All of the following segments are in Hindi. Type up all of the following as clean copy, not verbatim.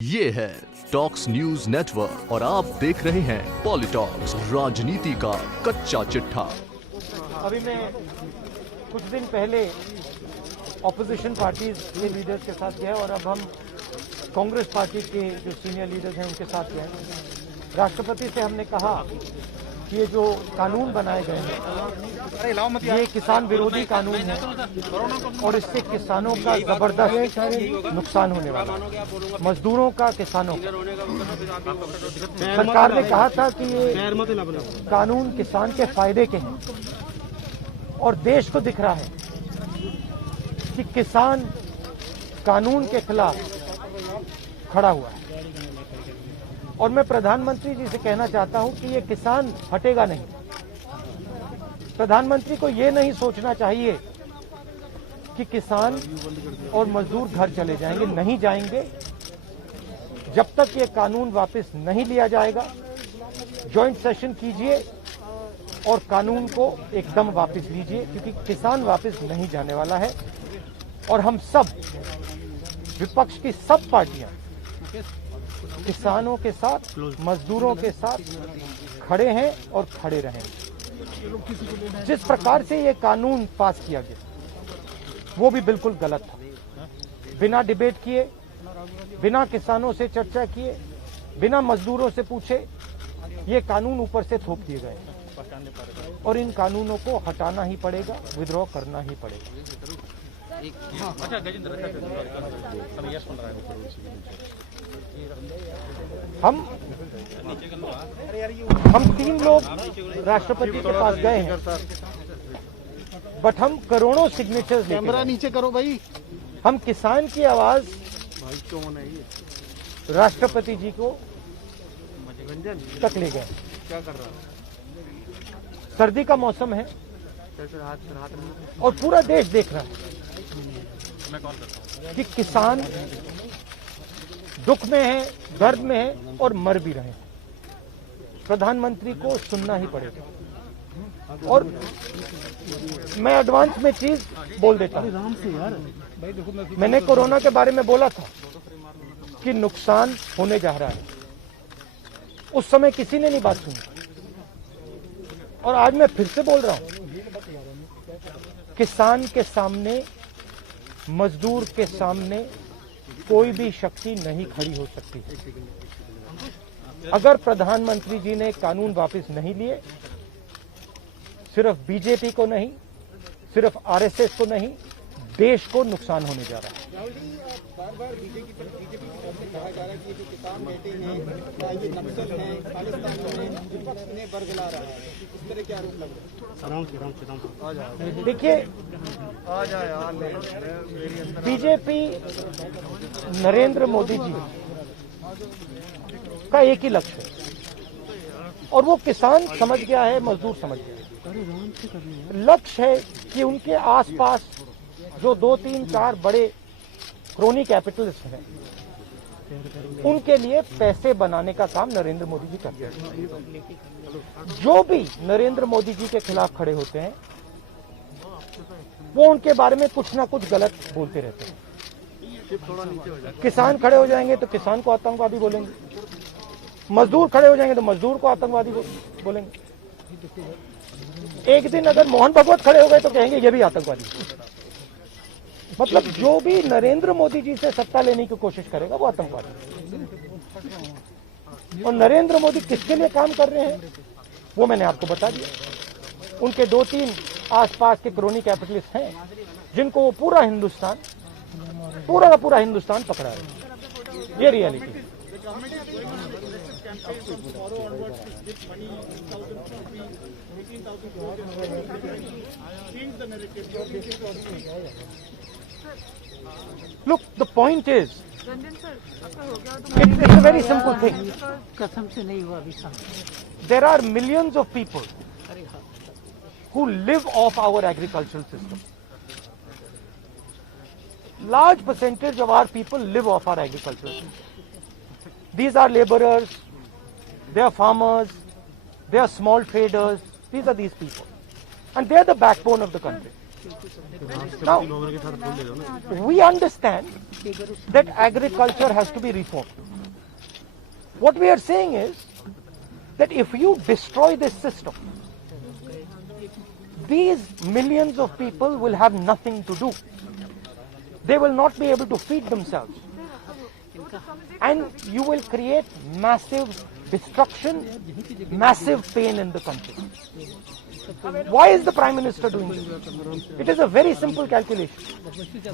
ये है टॉक्स न्यूज नेटवर्क और आप देख रहे हैं पॉलिटॉक्स, राजनीति का कच्चा चिट्ठा। अभी मैं कुछ दिन पहले ऑपोजिशन पार्टीज के लीडर्स के साथ गया और अब हम कांग्रेस पार्टी के जो सीनियर लीडर्स हैं उनके साथ गए। राष्ट्रपति से हमने कहा कि ये जो कानून बनाए गए हैं ये किसान विरोधी कानून है और इससे किसानों का जबरदस्त नुकसान होने वाला है, मजदूरों का, किसानों का। सरकार ने कहा था कि ये कानून किसान के फायदे के हैं और देश को दिख रहा है कि किसान कानून के खिलाफ खड़ा हुआ है। और मैं प्रधानमंत्री जी से कहना चाहता हूं कि ये किसान हटेगा नहीं। प्रधानमंत्री को ये नहीं सोचना चाहिए कि किसान और मजदूर घर चले जाएंगे, नहीं जाएंगे। जब तक ये कानून वापस नहीं लिया जाएगा, जॉइंट सेशन कीजिए और कानून को एकदम वापस लीजिए, क्योंकि किसान वापस नहीं जाने वाला है। और हम सब, विपक्ष की सब पार्टियां किसानों के साथ, मजदूरों के साथ खड़े हैं और खड़े रहेंगे। जिस प्रकार से ये कानून पास किया गया वो भी बिल्कुल गलत था। बिना डिबेट किए, बिना किसानों से चर्चा किए, बिना मजदूरों से पूछे ये कानून ऊपर से थोप दिए गए और इन कानूनों को हटाना ही पड़ेगा, विद्रॉ करना ही पड़ेगा। हम 3 लोग राष्ट्रपति के पास गए हैं, बट हम करोड़ों सिग्नेचर्स कैमरा नीचे करो भाई। हम किसान की आवाज राष्ट्रपति जी को तक ले गए। क्या कर रहा? सर्दी का मौसम है और पूरा देश देख रहा है कि किसान दुख में है, दर्द में है और मर भी रहे हैं। प्रधानमंत्री को सुनना ही पड़ेगा। और मैं एडवांस में चीज बोल देता हूं। मैंने कोरोना के बारे में बोला था कि नुकसान होने जा रहा है। उस समय किसी ने नहीं बात सुनी और आज मैं फिर से बोल रहा हूं, किसान के सामने, मजदूर के सामने कोई भी शक्ति नहीं खड़ी हो सकती। अगर प्रधानमंत्री जी ने कानून वापस नहीं लिए, सिर्फ बीजेपी को नहीं, सिर्फ आरएसएस को नहीं, देश को नुकसान होने जा रहा है। बार-बार बीजेपी कहा जा रहा है कि जो किसान बैठे हैं ये नक्सल हैं, खालिस्तान में विपक्ष उन्हें बरगला रहा है। इस तरह के आरोप लग रहे हैं। देखिए, बीजेपी नरेंद्र मोदी जी का एक ही लक्ष्य है और वो किसान समझ गया है, मजदूर समझ गया है। लक्ष्य है कि उनके आसपास जो 2, 3, 4 बड़े क्रोनी कैपिटलिस्ट हैं, उनके लिए पैसे बनाने का काम नरेंद्र मोदी जी करते हैं। जो भी नरेंद्र मोदी जी के खिलाफ खड़े होते हैं वो उनके बारे में कुछ ना कुछ गलत बोलते रहते हैं। किसान खड़े हो जाएंगे तो किसान को आतंकवादी बोलेंगे, मजदूर खड़े हो जाएंगे तो मजदूर को आतंकवादी बोलेंगे। एक दिन अगर मोहन भगवत खड़े हो गए तो कहेंगे ये भी आतंकवादी। मतलब जो भी नरेंद्र मोदी जी से सत्ता लेने की कोशिश करेगा वो आतंकवादी। और नरेंद्र मोदी किसके लिए काम कर रहे हैं वो मैंने आपको बता दिया। उनके 2-3 आसपास के क्रोनी कैपिटलिस्ट हैं जिनको वो पूरा का पूरा हिंदुस्तान पकड़ा है। ये रियलिटी है। Look, the point is, it's a very simple thing. There are millions of people who live off our agricultural system. Large percentage of our people live off our agricultural system. These are laborers, they are farmers, they are small traders. These are these people. And they are the backbone of the country. Now, we understand that agriculture has to be reformed. What we are saying is that if you destroy this system, these millions of people will have nothing to do. They will not be able to feed themselves. And you will create massive destruction, massive pain in the country. Why is the Prime Minister doing this? It is a very simple calculation.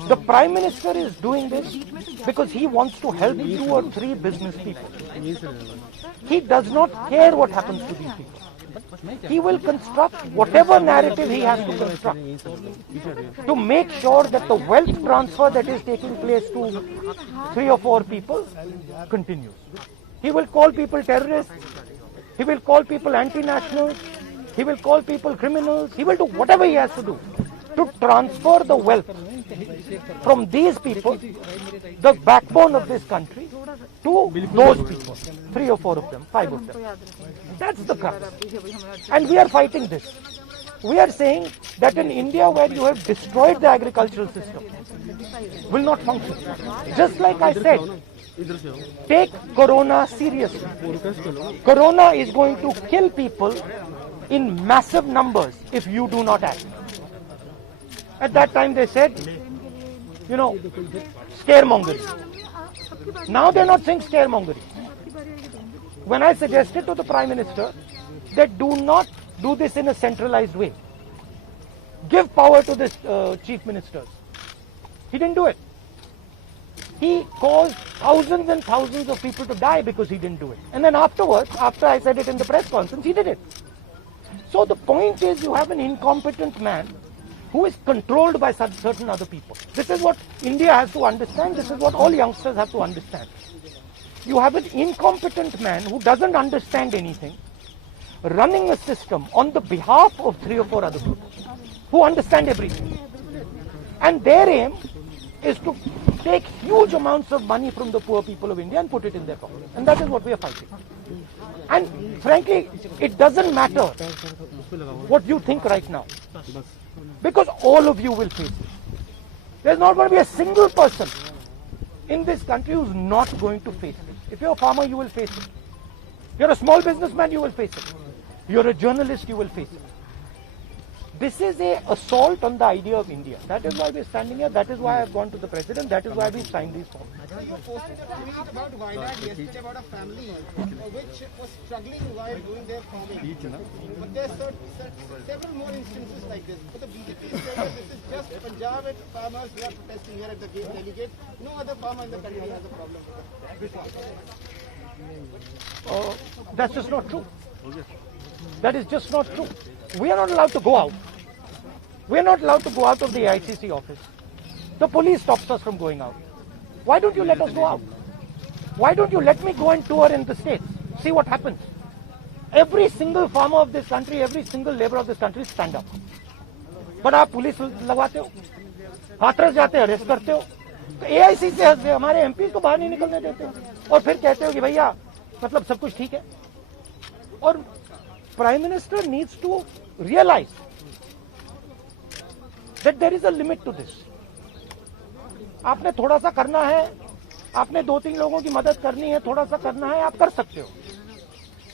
The Prime Minister is doing this because he wants to help 2 or 3 business people. He does not care what happens to these people. He will construct whatever narrative he has to construct to make sure that the wealth transfer that is taking place to 3 or 4 people continues. He will call people terrorists. He will call people anti-nationals. He will call people criminals. He will do whatever he has to do to transfer the wealth from these people, the backbone of this country, to those people. 3 or 4 of them, 5 of them. That's the crux. And we are fighting this. We are saying that in India, where you have destroyed the agricultural system, will not function. Just like I said, take Corona seriously. Corona is going to kill people in massive numbers if you do not act. At that time they said, scaremongering. Now they're not saying scaremongering. When I suggested to the Prime Minister that do not do this in a centralized way, give power to the chief ministers, he didn't do it. He caused thousands and thousands of people to die because he didn't do it. And then afterwards, after I said it in the press conference, he did it. So the point is, you have an incompetent man who is controlled by certain other people. This is what India has to understand. This is what all youngsters have to understand. You have an incompetent man who doesn't understand anything, running a system on the behalf of 3 or 4 other people who understand everything. And their aim is to take huge amounts of money from the poor people of India and put it in their pocket. And that is what we are fighting. And frankly, it doesn't matter what you think right now, because all of you will face it. There's not going to be a single person in this country who's not going to face it. If you're a farmer, you will face it. You're a small businessman, you will face it. You're a journalist, you will face it. This is an assault on the idea of India. That is why we're standing here. That is why I've gone to the president. That is why we signed these forms. You posted a tweet about Wayanad yesterday about a family which was struggling while doing their farming. But there are several more instances like this. But the BJP is saying that this is just Punjab and farmers who are protesting here at the delegate. No other farmer in the country has a problem with that. That's just not true. That is just not true. We are not allowed to go out. We are not allowed to go out of the ICC office. The police stops us from going out. Why don't you let us go out? Why don't you let me go and tour in the states? See what happens. Every single farmer of this country, every single labor of this country stand up. But आप पुलिस लगवाते हो, हाथरस जाते हो, अरेस्ट करते हो, तो AIC से हमारे MP को बाहर नहीं निकलने देते हो, और फिर कहते हो कि भैया मतलब सब कुछ ठीक है. और Prime Minister needs to realize that there is a limit to this. आपने थोड़ा सा करना है, आपने 2-3 लोगों की मदद करनी है, थोड़ा सा करना है, आप कर सकते हो.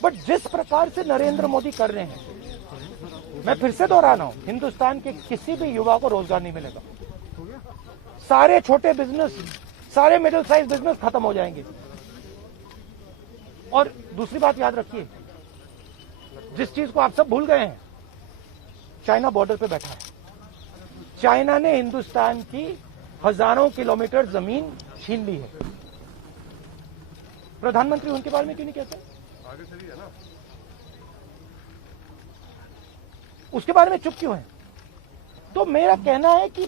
बट जिस प्रकार से नरेंद्र मोदी कर रहे हैं, मैं फिर से दोहरा रहा हूं, हिंदुस्तान के किसी भी युवा को रोजगार नहीं मिलेगा. सारे छोटे बिजनेस, सारे मिडिल साइज बिजनेस खत्म हो जाएंगे. और दूसरी बात याद रखिए, जिस चीज को आप सब भूल गए हैं, चाइना बॉर्डर पे बैठा है. चाइना ने हिंदुस्तान की हजारों किलोमीटर जमीन छीन ली है. प्रधानमंत्री उनके बारे में क्यों नहीं कहते? उसके बारे में चुप क्यों है? तो मेरा कहना है कि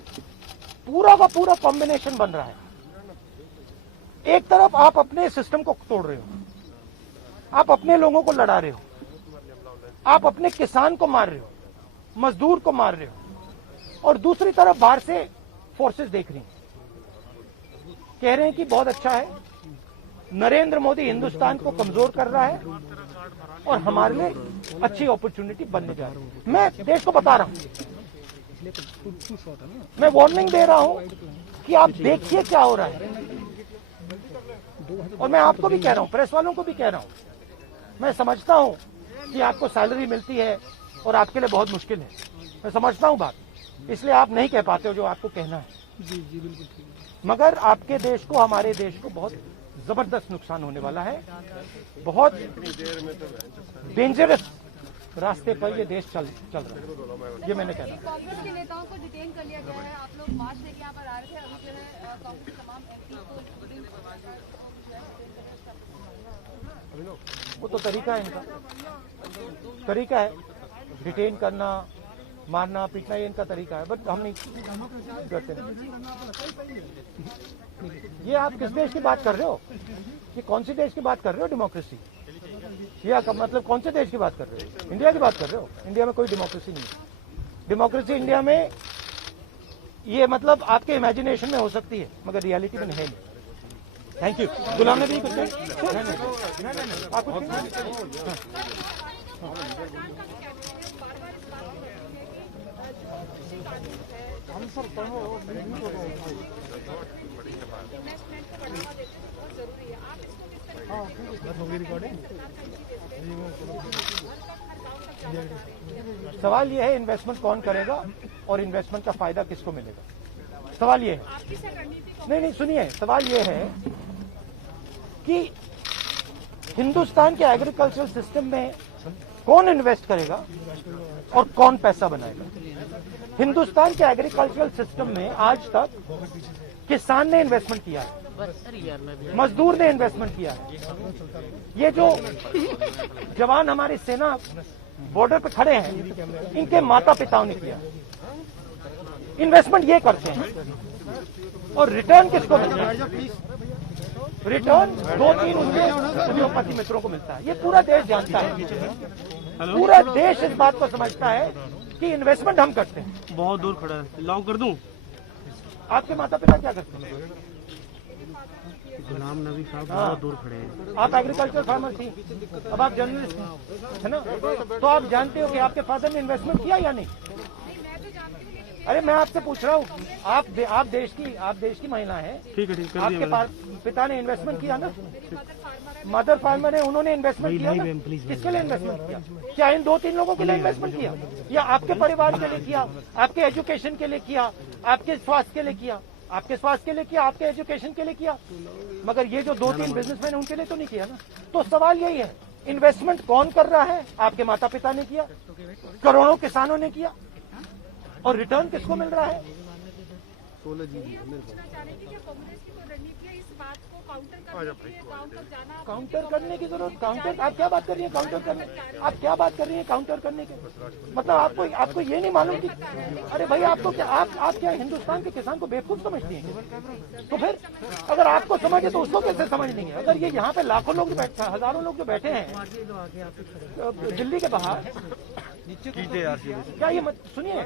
पूरा का पूरा कॉम्बिनेशन बन रहा है. एक तरफ आप अपने सिस्टम को तोड़ रहे हो, आप अपने लोगों को लड़ा रहे हो, आप अपने किसान को मार रहे हो, मजदूर को मार रहे हो, और दूसरी तरफ बाहर से फोर्सेस देख रही हैं, कह रहे हैं कि बहुत अच्छा है, नरेंद्र मोदी हिंदुस्तान को कमजोर कर रहा है और हमारे लिए अच्छी अपॉर्चुनिटी बनने जा रही है. मैं देश को बता रहा हूं, मैं वार्निंग दे रहा हूं कि आप देखिए क्या हो रहा है. और मैं आपको भी कह रहा हूं, प्रेस वालों को भी कह रहा हूं, मैं समझता हूं कि आपको सैलरी मिलती है और आपके लिए बहुत मुश्किल है, मैं समझता हूं बात, इसलिए आप नहीं कह पाते हो जो आपको कहना है। जी जी बिल्कुल ठीक है। मगर आपके देश को, हमारे देश को बहुत जबरदस्त नुकसान होने वाला है। बहुत डेंजरस रास्ते पर ये देश चल रहा है, ये मैंने कहना। कांग्रेस के नेताओं को डिटेन कर लिया गया है। आप लोग मार्च लेके यहाँ पर आ रहे थे, अभी जो है कांग्रेस के तमाम एमपी को वो तो तरीका है इनका, तरीका है डिटेन करना, मारना पीटना, ये इनका तरीका है, बट हम नहीं करते नहीं। ये आप किस देश की बात कर रहे हो? ये कौन सी देश की बात कर रहे हो? डेमोक्रेसी? या मतलब कौन से देश की बात कर रहे हो? इंडिया की बात कर रहे हो? इंडिया में कोई डेमोक्रेसी नहीं है। डेमोक्रेसी इंडिया में ये मतलब आपके इमेजिनेशन में हो सकती है, मगर रियलिटी में है नहीं। Thank you. गुलाम नबी कुछ नहीं? आप कुछ सवाल ये है, इन्वेस्टमेंट कौन करेगा और इन्वेस्टमेंट का फायदा किसको मिलेगा? सवाल ये है। नहीं, सुनिए, सवाल ये है कि हिंदुस्तान के एग्रीकल्चरल सिस्टम में कौन इन्वेस्ट करेगा और कौन पैसा बनाएगा? हिंदुस्तान के एग्रीकल्चरल सिस्टम में आज तक किसान ने इन्वेस्टमेंट किया है, मजदूर ने इन्वेस्टमेंट किया है। ये जो जवान हमारी सेना बॉर्डर पे खड़े हैं, इनके माता पिताओं ने किया इन्वेस्टमेंट, ये करते हैं। और रिटर्न किसको मिलता है? रिटर्न 2-3 उनके उद्योगपति मित्रों को मिलता है। ये पूरा देश जानता है, पूरा देश इस बात को समझता है कि इन्वेस्टमेंट हम करते हैं। बहुत दूर खड़ा है, लॉन्ग कर दूं? आपके माता पिता क्या करते हैं? गुलाम नबी साहब बहुत दूर खड़े हैं। आप एग्रीकल्चर फार्मर थी, अब आप जर्नलिस्ट है ना, तो आप जानते हो कि आपके फादर ने इन्वेस्टमेंट किया या नहीं? अरे मैं आपसे पूछ रहा हूँ, आप देश की महिला है, ठीक है, ठीक है, आपके पिता ने इन्वेस्टमेंट किया ना? मदर फार्मर है, उन्होंने इन्वेस्टमेंट किया ना? किसके लिए इन्वेस्टमेंट किया? क्या इन 2-3 लोगों के लिए इन्वेस्टमेंट किया, या आपके परिवार के लिए किया, आपके एजुकेशन के लिए किया, आपके स्वास्थ्य के लिए किया? आपके स्वास्थ्य के लिए किया, आपके एजुकेशन के लिए किया, मगर ये जो 2-3 बिजनेसमैन उनके लिए तो नहीं किया ना। तो सवाल यही है, इन्वेस्टमेंट कौन कर रहा है? आपके माता पिता ने किया, करोड़ों किसानों ने किया, और रिटर्न किसको मिल रहा है? काउंटर करने की जरूरत, काउंटर आप क्या बात कर रही है? काउंटर करने, आप क्या बात कर रही है काउंटर करने के? मतलब आपको ये नहीं मालूम कि, अरे भाई आपको क्या, आप क्या हिंदुस्तान के किसान को बेवकूफ समझती हैं? तो फिर अगर आपको समझे तो उसको कैसे समझ नहीं है? अगर ये यहाँ पे लाखों लोग बैठे, हजारों लोग जो बैठे हैं दिल्ली के बाहर, क्या ये सुनिए,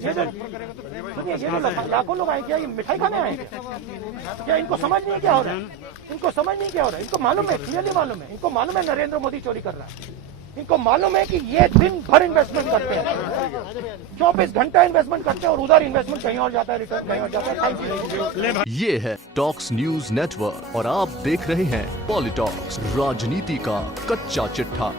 ये जो लाखों लोग आए, क्या ये मिठाई खाने आए? क्या इनको समझ नहीं क्या हो रहा है? इनको समझ नहीं क्या हो रहा है? इनको मालूम है, क्लियरली मालूम है, इनको मालूम है नरेंद्र मोदी चोरी कर रहा है। इनको मालूम है कि ये दिन भर इन्वेस्टमेंट करते हैं, 24 घंटा इन्वेस्टमेंट करते हैं, और उधर इन्वेस्टमेंट कहीं और जाता है, रिटर्न कहीं और जाता है। Thank you. ये है टॉक्स न्यूज नेटवर्क और आप देख रहे हैं पॉलिटॉक्स, राजनीति का कच्चा चिट्ठा।